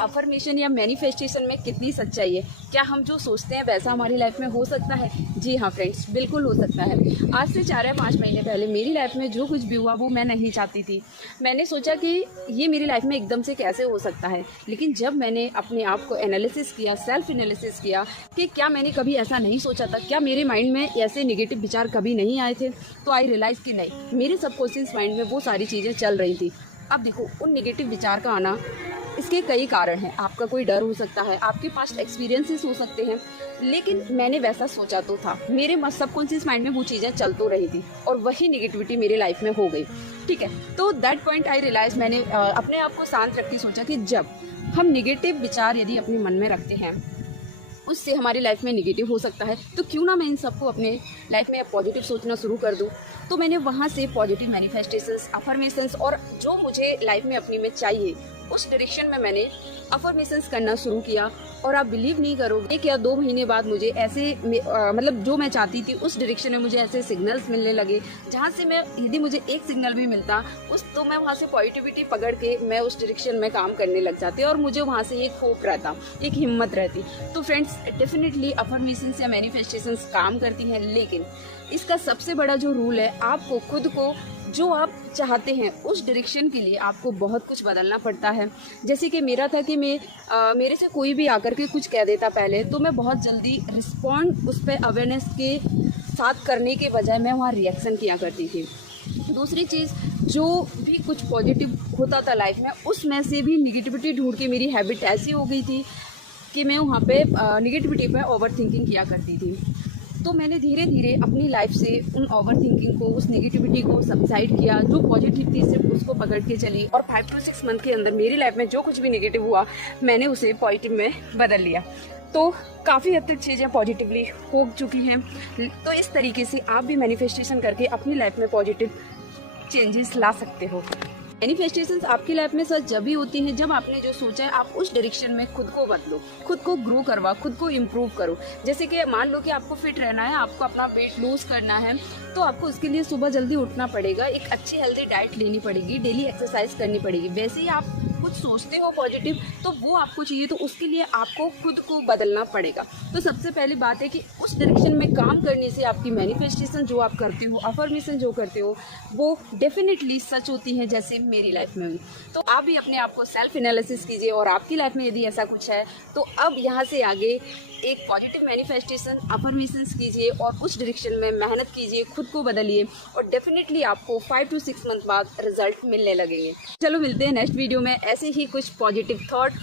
Affirmation या manifestation में कितनी सच्चाई है। क्या हम जो सोचते हैं वैसा हमारी लाइफ में हो सकता है? जी हाँ फ्रेंड्स, बिल्कुल हो सकता है। आज से 4 या 5 महीने पहले मेरी लाइफ में जो कुछ भी हुआ वो मैं नहीं चाहती थी। मैंने सोचा कि ये मेरी लाइफ में एकदम से कैसे हो सकता है, लेकिन जब मैंने अपने आप को एनालिसिस किया, सेल्फ एनालिसिस किया कि क्या मैंने कभी ऐसा नहीं सोचा था, क्या मेरे माइंड में ऐसे नेगेटिव विचार कभी नहीं आए थे, तो आई रियलाइज़ कि नहीं, मेरे सबकॉन्शियस माइंड में वो सारी चीज़ें चल रही थी। अब देखो, उन नेगेटिव विचार का आना, इसके कई कारण हैं। आपका कोई डर हो सकता है, आपके पास एक्सपीरियंसेस हो सकते हैं, लेकिन मैंने वैसा सोचा तो था। मेरे सबकॉन्शियस माइंड में वो चीज़ें चल तो रही थी और वही नेगेटिविटी मेरी लाइफ में हो गई। ठीक है, तो दैट पॉइंट आई रियलाइज, मैंने अपने आप को शांत रख के सोचा कि जब हम नेगेटिव विचार यदि अपने मन में रखते हैं, उससे हमारी लाइफ में नेगेटिव हो सकता है, तो क्यों ना मैं इन सबको अपने लाइफ में पॉजिटिव सोचना शुरू कर दूं। तो मैंने वहाँ से पॉजिटिव मैनिफेस्टेशंस, अफर्मेशंस और जो मुझे लाइफ में अपनी में चाहिए उस डायरेक्शन में मैंने अफर्मेशंस करना शुरू किया। और आप बिलीव नहीं करोगे, 1 या 2 महीने बाद मुझे ऐसे मतलब जो मैं चाहती थी उस डायरेक्शन में मुझे ऐसे सिग्नल्स मिलने लगे, जहाँ से मैं, यदि मुझे एक सिग्नल भी मिलता तो मैं वहाँ से पॉजिटिविटी पकड़ के मैं उस डायरेक्शन में काम करने लग जाती और मुझे वहाँ से एक होप रहता, एक हिम्मत रहती। तो फ्रेंड्स, डेफिनेटली अफर्मेशंस या मैनिफेस्टेशंस काम करती हैं, लेकिन इसका सबसे बड़ा जो रूल है, आपको खुद को जो आप चाहते हैं उस डायरेक्शन के लिए आपको बहुत कुछ बदलना पड़ता है। जैसे कि मेरा था कि मेरे से कोई भी आकर के कुछ कह देता पहले, तो मैं बहुत जल्दी रिस्पॉन्ड उस पर अवेयरनेस के साथ करने के बजाय मैं वहाँ रिएक्शन किया करती थी। दूसरी चीज़, जो भी कुछ पॉजिटिव होता था लाइफ में, उसमें से भी निगेटिविटी ढूंढ के मेरी हैबिट ऐसी हो गई थी कि मैं वहाँ पे निगेटिविटी पे ओवर थिंकिंग किया करती थी। तो मैंने धीरे धीरे अपनी लाइफ से उन ओवर थिंकिंग को, उस नेगेटिविटी को सबसाइड किया। जो पॉजिटिव थी सिर्फ उसको पकड़ के चली और 5 to 6 मंथ के अंदर मेरी लाइफ में जो कुछ भी नेगेटिव हुआ मैंने उसे पॉजिटिव में बदल लिया। तो काफ़ी हद तक चीज़ें पॉजिटिवली हो चुकी हैं। तो इस तरीके से आप भी मैनिफेस्टेशन करके अपनी लाइफ में पॉजिटिव चेंजेस ला सकते हो। मैनिफेस्टेशंस आपकी लाइफ में सच जब भी होती हैं जब आपने जो सोचा है आप उस डायरेक्शन में खुद को बदलो, खुद को ग्रो करवा, खुद को इम्प्रूव करो। जैसे कि मान लो कि आपको फिट रहना है, आपको अपना वेट लूज करना है, तो आपको उसके लिए सुबह जल्दी उठना पड़ेगा, एक अच्छी हेल्दी डाइट लेनी पड़ेगी, डेली एक्सरसाइज करनी पड़ेगी। वैसे ही आप कुछ सोचते हो पॉजिटिव, तो वो आपको चाहिए, तो उसके लिए आपको खुद को बदलना पड़ेगा। तो सबसे पहली बात है कि उस डायरेक्शन में काम करने से आपकी मैनिफेस्टेशन जो आप करते हो, अफर्मेशन जो करते हो, वो डेफिनेटली सच होती है, जैसे मेरी लाइफ में हुई। तो आप भी अपने आप को सेल्फ एनालिसिस कीजिए और आपकी लाइफ में यदि ऐसा कुछ है तो अब यहाँ से आगे एक पॉजिटिव मैनिफेस्टेशन, अफर्मेशंस कीजिए और उस डायरेक्शन में मेहनत कीजिए, खुद को बदलिए और डेफिनेटली आपको 5 to 6 मंथ बाद रिजल्ट मिलने लगेंगे। चलो मिलते हैं नेक्स्ट वीडियो में ऐसे ही कुछ पॉजिटिव थॉट